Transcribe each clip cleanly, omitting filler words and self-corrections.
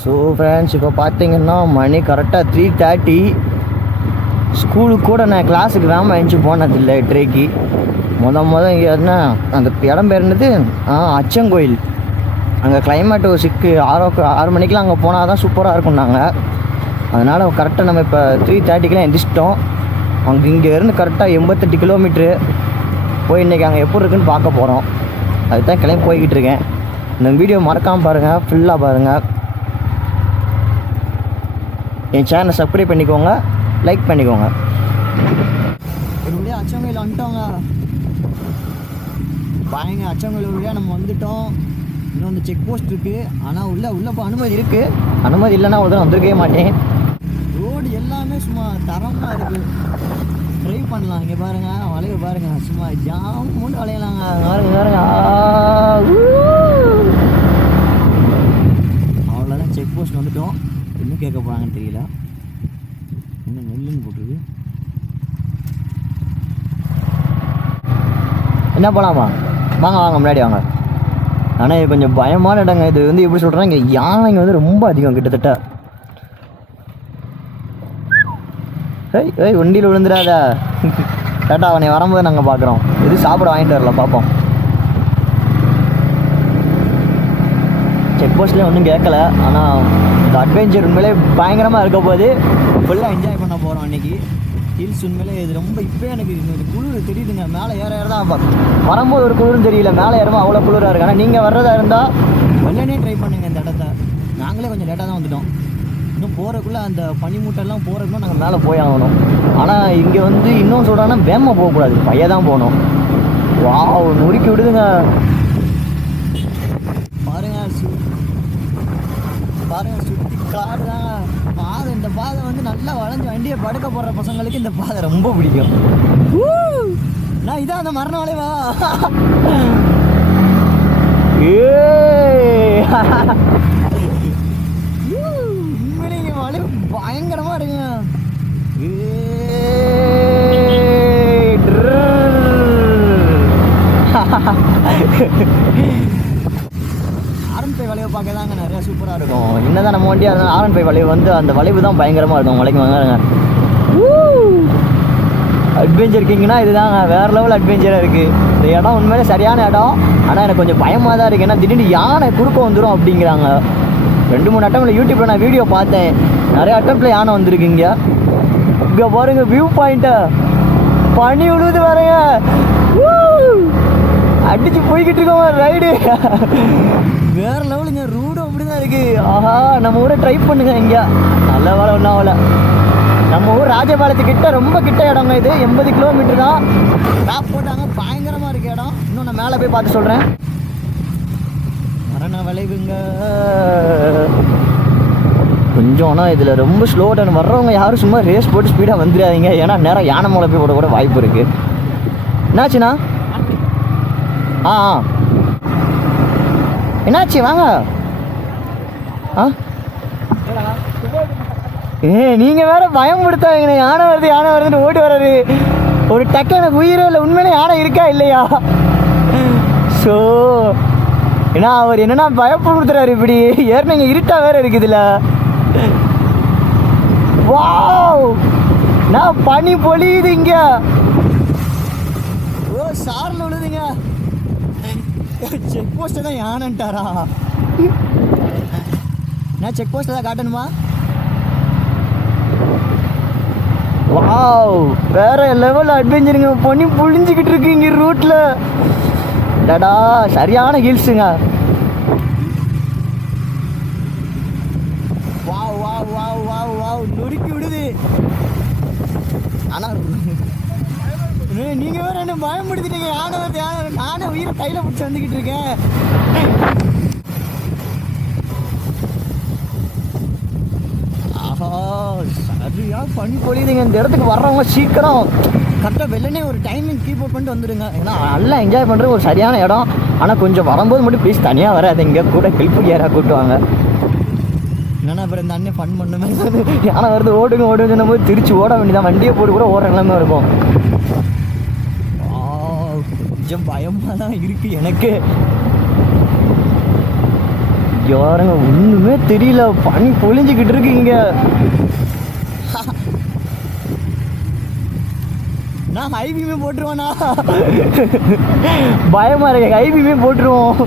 So friends, இப்போ பார்த்தீங்கன்னா மணி கரெக்டாக 3:30. ஸ்கூலுக்கு கூட நான் கிளாஸுக்கு வேமா எழுந்துச்சி போனதில்லை 8:30க்கு. இங்கே எதுனா அந்த இடம் பேர் என்னது, அச்சங்கோயில். அங்கே கிளைமேட் ஒரு 6 மணிக்கெலாம் அங்கே போனால் தான் சூப்பராக இருக்கும்னாங்க. அதனால் கரெக்டாக நம்ம இப்போ 3:30க்கெலாம் எந்திரிச்சிட்டோம். இங்கேருந்து கரெக்டாக 88 கிலோமீட்ரு போய் இன்றைக்கி அங்கே எப்படி இருக்குன்னு பார்க்க போகிறோம். அதுதான் கிளம்பி போய்கிட்டு இருக்கேன். இந்த வீடியோ மறக்காமல் பாருங்கள், ஃபுல்லாக பாருங்கள். என் சேனலை சப்ஸ்கிரைப் பண்ணிக்கோங்க, லைக் பண்ணிக்கோங்க. ஒரு வழியாக அச்சங்கோயில் வந்துட்டோங்க. பாருங்க, அச்சங்கோயில் வழியாக நம்ம வந்துட்டோம். இன்னும் வந்து செக் போஸ்ட் இருக்குது. ஆனால் உள்ளே இப்போ அனுமதி இருக்குது. அனுமதி இல்லைன்னா ஒரு தான் வந்திருக்கவே மாட்டேன். ரோடு எல்லாமே சும்மா தரமாக இருக்குது. ட்ரைவ் பண்ணலாம். இங்கே பாருங்கள், வளைவு பாருங்கள், சும்மா ஜாமுன்னு வளையலாங்க. பாருங்க அவ்வளோதான், செக் போஸ்ட் வந்துட்டோம். இன்னும் கேட்க போகிறாங்கன்னு தெரியல. இன்னும் நெல்லுன்னு போட்டுருக்கு. என்ன போகலாமா? வாங்க முன்னாடி வாங்க. ஆனால் இது கொஞ்சம் பயமான இடங்க. இது வந்து எப்படி சொல்கிறேன்னா, இங்கே யானைங்க வந்து ரொம்ப அதிகம். கிட்டத்தட்ட வண்டியில் விழுந்துடாத கேட்டா. அவனை வரும்போது நாங்கள் பார்க்குறோம். இது சாப்பிட வாங்கிட்டு வரல, பார்ப்போம். செக் போஸ்ட்லேயே ஒன்றும் கேட்கல. ஆனால் இந்த அட்வென்ச்சர் உண்மையிலே பயங்கரமாக இருக்க போது. ஃபுல்லாக என்ஜாய் பண்ண போகிறோம் அன்றைக்கி. ஹில்ஸ் உண்மையிலே இது ரொம்ப இப்போ எனக்கு குளிர் தெரியுதுங்க. மேலே ஏற தான் வரும்போது ஒரு குளிரும் தெரியல, மேலே ஏறும்போது அவ்வளோ குளிராக இருக்குது. ஆனால் நீங்கள் வர்றதா இருந்தால் வெள்ளனே ட்ரை பண்ணுங்கள் இந்த இடத்த. நாங்களே கொஞ்சம் லேட்டாக தான் வந்துட்டோம். இன்னும் போகிறக்குள்ளே அந்த பனிமூட்டெல்லாம் போகிறதுக்குள்ள நாங்கள் மேலே போய் ஆகணும். ஆனால் இங்கே வந்து இன்னும் சொல்கிறாங்கன்னா வேகமாக போகக்கூடாது, பையன் தான் போகணும். நொறுக்கி விடுதுங்க. பாருங்க சுற்றி காடு தாங்க. பாதை, இந்த பாதை வந்து நல்லா வளைஞ்சு வண்டியை படுக்க போடுற பசங்களுக்கு இந்த பாதை ரொம்ப பிடிக்கும். நான் இதான் அந்த மரண வளைவா. உண்மையிலே வளைவு பயங்கரமா இருக்குங்க. R15 வளைவு பார்க்க தாங்க நிறையா சூப்பராக இருக்கும். என்னதான் நம்ம வண்டி அதனால் R15 வளைவு வந்து அந்த வளைவு தான் பயங்கரமாக இருக்கும். வளைக்கு வாங்க. அட்வென்ச்சர் கிங்னா இதுதாங்க, வேறு லெவல் அட்வென்ச்சராக இருக்குது. இந்த இடம் உண்மையிலே சரியான இடம். ஆனால் எனக்கு கொஞ்சம் பயமாக தான் இருக்குது. ஏன்னா திடீர்னு யானை குறுக்க வந்துடும் அப்படிங்கிறாங்க. 2-3 அட்டம்ல யூடியூப்பில் நான் வீடியோ பார்த்தேன். நிறைய அட்டம்ல யானை வந்துருக்குங்க. இங்கே பாருங்க வியூ பாயிண்ட்டை, பனி விழுது பாருங்க. அடிச்சு போய்கிட்டு இருக்கோம் ரைடு. வேற லெவலுங்க. ரூடும் அப்படிதான் இருக்கு. ஆஹா, நம்ம ஊரை ட்ரை பண்ணுங்க. இங்கே நல்ல வேலை ஒன்றும் ஆகலை. நம்ம ஊர் ராஜபாளையத்துக்கிட்ட ரொம்ப கிட்ட இடங்க. இது 80 கிலோமீட்டர் தான். மேப் போட்டாங்க. பயங்கரமாக இருக்கு இடம். இன்னும் நான் மேலே போய் பார்த்து சொல்கிறேன். மரண விளைவுங்க கொஞ்சம். ஆனால் இதில் ரொம்ப ஸ்லோ டவுன். வர்றவங்க யாரும் சும்மா ரேஸ் போட்டு ஸ்பீடாக வந்துடாதீங்க. ஏன்னா நேரம் யானை மூளை போய் போட கூட வாய்ப்பு இருக்குது. என்னாச்சுண்ணா? என்னாச்சு? வாங்க. நீங்கள் வேற பயன்படுத்தாதீங்கண்ணே. யானை வருதுன்னு ஓடி வர்றது ஒரு டக்கு. எனக்கு உயிரே இல்லை. உண்மையிலே யானை இருக்கா இல்லையா? ஸோ ஏன்னா அவர் என்னன்னா பயப்படுத்துறாரு இப்படி. ஏற்கனவே இருட்டா வேற இருக்குதுல்ல. வாவ், நான் பனி பொழியுது இங்க. சாரில் விழுதுங்க. செக் போஸ்ட்டை தான் யானன்ட்டாரா? நான் செக் போஸ்ட்டை தான் காட்டணுமா? வாவ், வேற லெவல் அட்வென்ச்சருங்க. பனி புழிஞ்சிக்கிட்டு இருக்கு இங்கே ரூட்டில். டடா, சரியான ஹில்ஸுங்க. Wow wow wow wow wow, நொறுக்கி விடுது. ஆனால் நீங்கள் வேறு என்ன பயன்படுத்திட்டீங்க. யானை நானே உயிரை கையில் பிடிச்சி வந்துக்கிட்டு இருக்கேன். ஆஹா, சரியா பண்ணி பொழியுதுங்க. இந்த இடத்துக்கு வர்றவங்க சீக்கிரம் கரெக்டாக வெள்ளனே ஒரு டைமிங் கீப் அப் பண்ணிட்டு வந்துடுங்க. ஏன்னா நல்லா என்ஜாய் பண்ணுறது ஒரு சரியான இடம். ஆனால் கொஞ்சம் வரும்போது மட்டும் ப்ளீஸ் தனியாக வராது. இங்கே கூட ஹெல்ப்புக்கு யாராக கூட்டுவாங்க. என்னன்னா அப்புறம் இந்த அண்ணன் ஃபன் பண்ண மாதிரி யானை வருது ஓடுங்க போது திருச்சி ஓட வேண்டியதான். வண்டியை போட்டு கூட ஓடுற நிலைமை இருக்கும். கொஞ்சம் பயமாக தான் இருக்குது எனக்கு. யாருங்க ஒன்றுமே தெரியல, பனி பொழிஞ்சிக்கிட்டு இருக்கீங்க. நான் ஹைபியுமே போட்டுருவேண்ணா, பயமாக இருக்கு. ஹைபியுமே போட்டுருவோம்.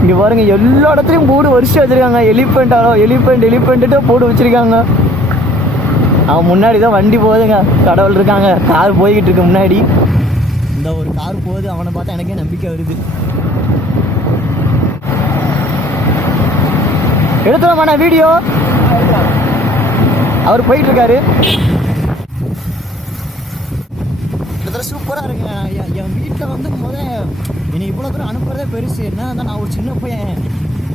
இங்கே பாருங்க, எல்லா இடத்துலையும் போர்டு வரிசை வச்சுருக்காங்க. எலிஃபெண்ட்டு போட்டு வச்சுருக்காங்க. அவன் முன்னாடி தான் வண்டி போகுதுங்க. கடவுள் இருக்காங்க, கார் போய்கிட்டு இருக்கு முன்னாடி. இந்த ஒரு கார் போகுது, அவனை பார்த்தா எனக்கே நம்பிக்கை வருது. எடுத்துலாமாண்ணா வீடியோ? அவர் போயிட்டு இருக்காரு. சூப்பராக இருக்குங்க. என் வீட்டில் வந்து என்னை இவ்வளோ தூரம் அனுப்புறதே பெருசு. என்ன தான் நான் ஒரு சின்ன பையன்,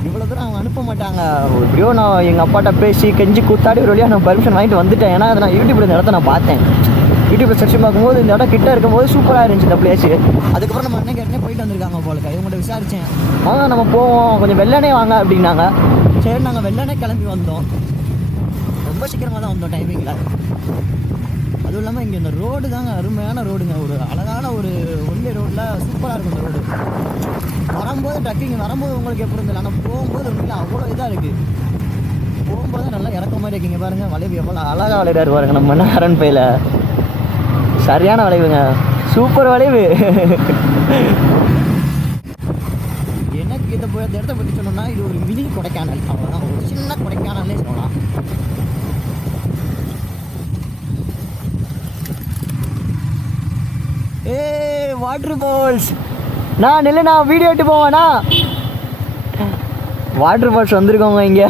இவ்வளோ தூரம் அவங்க அனுப்ப மாட்டாங்க. எப்படியோ நான் எங்கள் அப்பாட்ட பேசி கெஞ்சி கூத்தாடி ஒரு வழியாக நான் பர்மிஷன் வாங்கிட்டு வந்துட்டேன். ஏன்னா அதை நான் யூடியூப்பில் இந்த இடத்த நான் பார்த்தேன். யூடியூப்பில் சர்ச் பார்க்கும்போது இந்த இடம் கிட்ட இருக்கும்போது சூப்பராக இருந்துச்சு இந்த பிளேஸு. அதுக்கப்புறம் நம்ம அன்னைக்கு போயிட்டு வந்திருக்காங்க போலுக்கு. இவங்கள்ட்ட விசாரித்தேன். அவங்க நம்ம போவோம், கொஞ்சம் வெள்ளனே வாங்க அப்படின்னாங்க. சரி, நாங்கள் வெள்ளனே கிளம்பி வந்தோம். ரொம்ப சீக்கிரமாக தான் வந்தோம் டைமிங்கில். அதுவும் இல்லாமல் இங்கே இந்த ரோடு தாங்க அருமையான ரோடுங்க. ஒரு அழகான ஒரு ஒன்லி ரோட்டில் சூப்பராக இருக்கும் இந்த ரோடு. வரும்போது ட்ரக்கிங் வரும்போது உங்களுக்கு எப்படி இருந்தது, ஆனால் போகும்போது ஒன்றும் அவ்வளோ இதாக இருக்குது. போகும்போது நல்லா இறக்க மாதிரி இருக்குங்க. பாருங்கள் வளைவு எவ்வளோ அழகாக வளைகிறாரு பாருங்க நம்ம நகரன் பையில். சரியான வளைவுங்க, சூப்பர் வளைவு. எனக்கு இதை போய் அந்த இடத்த பற்றி சொன்னோம்னா இது ஒரு மினி கொடைக்கானல், அவ்வளோதான். ஒரு சின்ன கொடைக்கானல்னே சொல்லலாம். வாட்டர் ஃபால்ஸ் நான் இல்லைண்ணா, வீடியோ எடுத்து போவேண்ணா. வாட்டர் ஃபால்ஸ் வந்திருக்கோங்க இங்கே.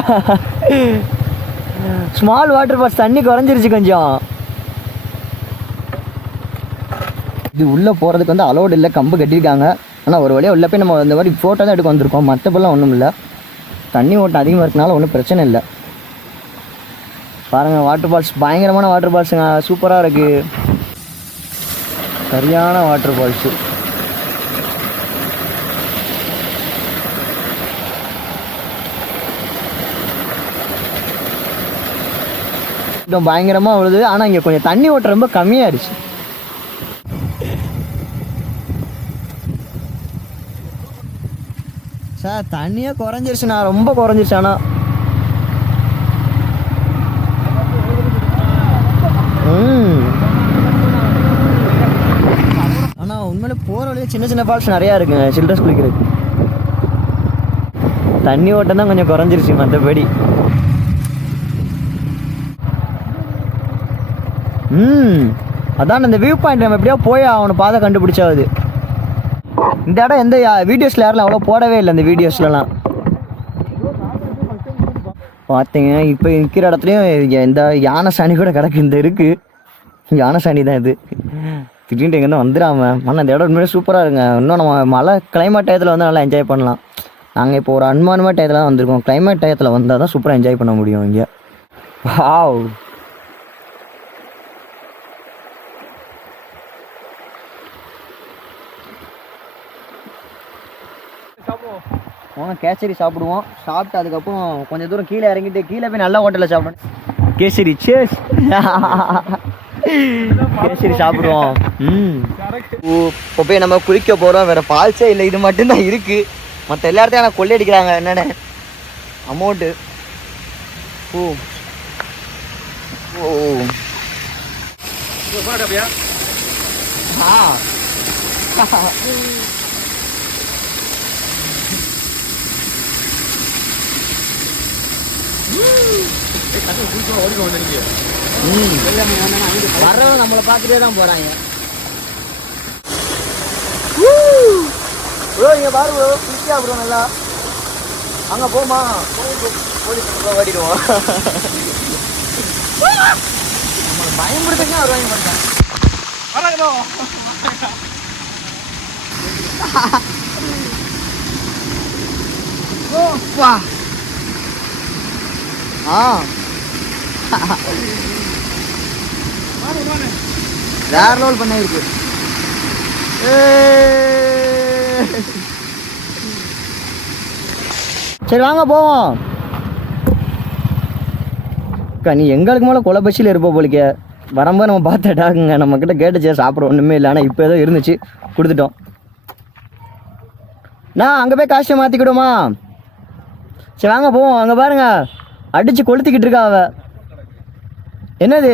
ஸ்மால் வாட்டர் ஃபால்ஸ், தண்ணி குறைஞ்சிருச்சு கொஞ்சம். இது உள்ளே போகிறதுக்கு வந்து அலோடு இல்லை, கம்பு கட்டியிருக்காங்க. ஆனால் ஒரு வழியாக உள்ளே போய் நம்ம இந்த மாதிரி ஃபோட்டோ தான் எடுக்க வந்திருக்கோம். மற்றபடிலாம் ஒன்றும் இல்லை. தண்ணி ஓட்டம் அதிகமாக இருக்கனால ஒன்றும் பிரச்சனை இல்லை. பாருங்கள், வாட்டர் ஃபால்ஸ் பயங்கரமான வாட்டர் ஃபால்ஸுங்க, சூப்பராக இருக்குது. சரியான வாட்டர் ஃபால்ஸு. பயங்கரமாக விழுது. ஆனால் இங்கே கொஞ்சம் தண்ணி ஓட்டம் ரொம்ப கம்மியாகிடுச்சு. சார் தண்ணியே குறைஞ்சிருச்சுண்ணா, ரொம்ப குறைஞ்சிருச்சு. ஆனால் ஆனால் உண்மையிலே போகிற வழியே சின்ன சின்ன ஃபால்ஸ் நிறையா இருக்குங்க சில்ட்ரன்ஸ் குளிக்கிறதுக்கு. தண்ணி ஓட்டம் தான் கொஞ்சம் குறைஞ்சிருச்சு, மற்றபடி அதான் இந்த வியூ பாயிண்ட் நம்ம எப்படியோ போய் அவனை பாதை கண்டுபிடிச்சாவது. இந்த இடம் எந்த வீடியோஸில் யாரெல்லாம் அவ்வளோ போடவே இல்லை. இந்த வீடியோஸ்லாம் பார்த்தீங்க. இப்போ நிற்கிற இடத்துலையும் இந்த யானை சாணி கூட கிடக்கு. இந்த இருக்குது யானை சாணி தான் இது. திடீர்னு எங்கேருந்து வந்துடாம. ஆனால் இந்த இடம் உண்மையிலே சூப்பராக இருக்குங்க. இன்னும் நம்ம மழை கிளைமேட் டயத்தில் வந்து நல்லா என்ஜாய் பண்ணலாம். நாங்கள் இப்போ ஒரு அன்மானமாக டயத்தில் தான் வந்திருக்கோம். கிளைமேட் டயத்தில் வந்தால் தான் சூப்பராக என்ஜாய் பண்ண முடியும் இங்கே. வாவ், கேசரி சாப்பிடுவோம். சாப்பிட்டு அதுக்கப்புறம் கொஞ்சம் தூரம் கீழே இறங்கிட்டு கீழே போய் நல்ல ஹோட்டலில் சாப்பிடணும். கேசரி சேஸ் கேசரி சாப்பிடுவோம். இப்போ போய் நம்ம குளிக்க போகிறோம். வேறு ஃபால்ஸே இல்லை, இது மட்டும்தான் இருக்குது. மற்ற எல்லா இடத்தையும் ஆனால் கொள்ளையடிக்கிறாங்க. என்னென்ன அமௌண்ட்டு. ஓ ஓ வர்றவங்க நம்மளை பார்த்துட்டே தான் போறாங்க. ப்ரோ இங்கே பாரு ப்ரோ, குளிக்கா ப்ரோ நல்லா. அங்கே போமா போலீஸ் ஓடிடுவோம். நம்மளை பயன்படுத்துங்க அவர் வாங்கி மாட்டாங்க. வேற லெவல் பண்ண இருக்கு. சரி வாங்க போவோம். நீ எங்களுக்கு மேலே கொலபசியில் இருப்போம் போலிக்க. வரும்போது நம்ம பார்த்தாட்டாங்க, நம்மக்கிட்ட கேட்டுச்சு சாப்பிட ஒன்றுமே இல்லை. ஆனால் இப்போ ஏதோ இருந்துச்சு, கொடுத்துட்டோம். நான் அங்கே போய் காஸ்டியூம் மாற்றிக்கிடுமா? சரி வாங்க போவோம். அங்கே பாருங்க அடித்து கொளுத்திக்கிட்டு இருக்கா அவ. என்னது